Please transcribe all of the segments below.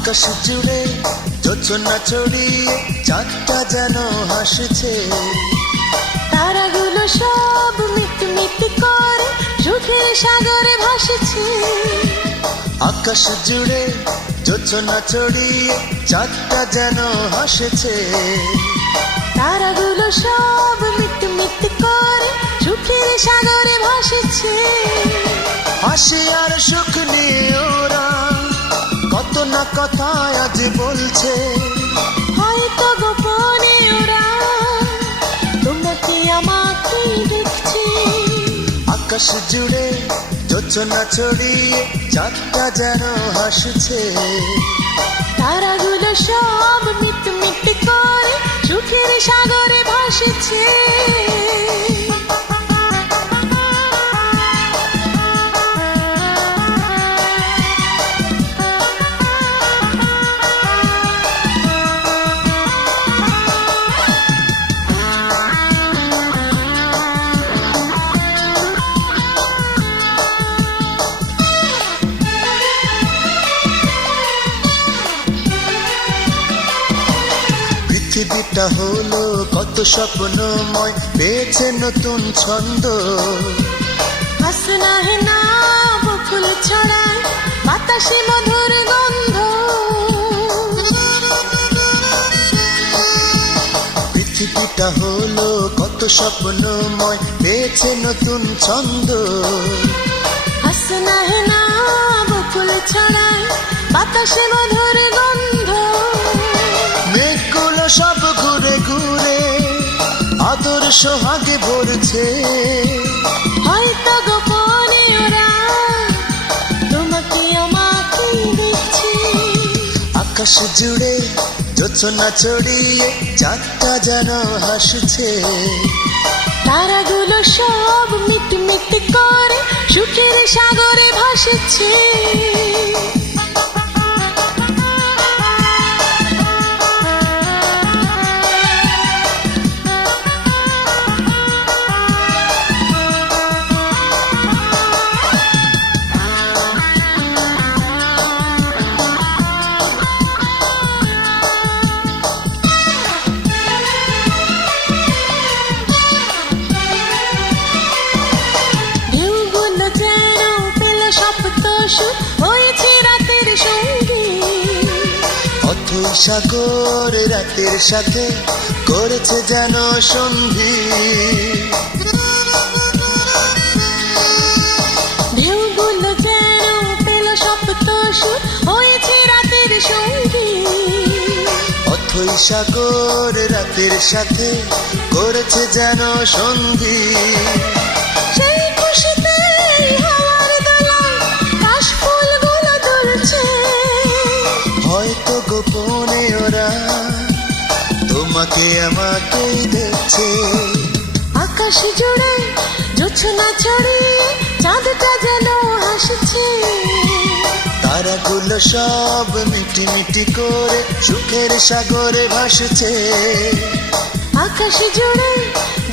আকাশ জুড়ে জোছনা ছড়িয়ে চাঁদটা যেন হাসছে, তারাগুলো সব মিটমিট করে সুখের সাগরে ভাসছে। আকাশ জুড়ে জোছনা ছড়িয়ে চাঁদটা যেন হাসছে, তারাগুলো সব মিটমিট করে সুখের সাগরে ভাসছে। হাসি আর সুখ নিয়ে ওরা কত না কথা আজ বলছে, হয়তো গোপনে ওরা তোমাকে আমাকে দেখছে। আকাশ জুড়ে জোছনা ছড়িয়ে চাঁদটা যেন হাসছে, তারাগুলো সব মিটমিট করে সুখের সাগরে ভাসছে। পৃথিবীটা হলো কত স্বপ্নময়, পেয়েছে নতুন ছন্দ। হাসনা হেনা বকুল ছড়ায় বাতাসে মধুর গন্ধ। পৃথিবীটা হলো কত স্বপ্নময়, পেয়েছে নতুন ছন্দ। হাসনা হেনা বকুল ছড়ায় বাতাসে মধুর গন্ধ। মেঘগুলো সব ঘুরে ঘুরে আদর সোহাগে ভরছে, হয়তো গোপনে ওরা তোমাকে আমাকে দেখছে। আকাশ জুড়ে জোছনা ছড়িয়ে চাঁদটা যেন হাসছে, তারাগুলো সব মিটমিট করে সুখের সাগরে ভাসছে। হয়েছে রাতের সঙ্গী, অথই সাগর রাতের সাথে করেছে যেন সন্ধি। ঢেউগুলো যেন পেল সপ্তসুর, হয়েছে রাতের সঙ্গী। অথই সাগর রাতের সাথে করেছে যেন সন্ধি। সেই খুশিতে হাওয়ার দোলায় কাশফুলগুলো দুলছে, হয়তো গোপনে ওরা তোমাকে আমাকে দেখছে। আকাশ জুড়ে জোছনা ছড়িয়ে চাঁদটা যেন হাসছে, তারাগুলো সব মিটি মিটি করে সুখের সাগরে ভাসছে। আকাশ জুড়ে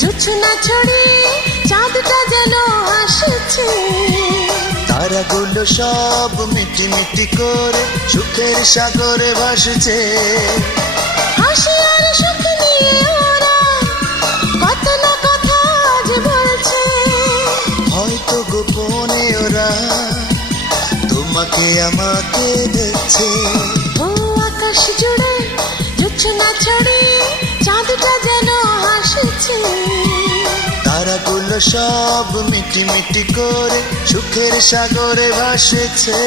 জোছনা ছড়িয়ে চাঁদটা যেন হাসছে, তারাগুলো সব মিটি মিটি করে সুখের সাগরে ভাসছে। হাসি আর সুখ নিয়ে ওরা কত না কথা আজ বলছে, হয়তো গোপনে ওরা তোমাকে আমাকে দেখছে। ও আকাশ জুড়ে জোছনা ছড়িয়ে চাঁদটা যেন হাসছে, তারাগুলো সব মিটি মিটি করে সুখের সাগরে ভাসছে।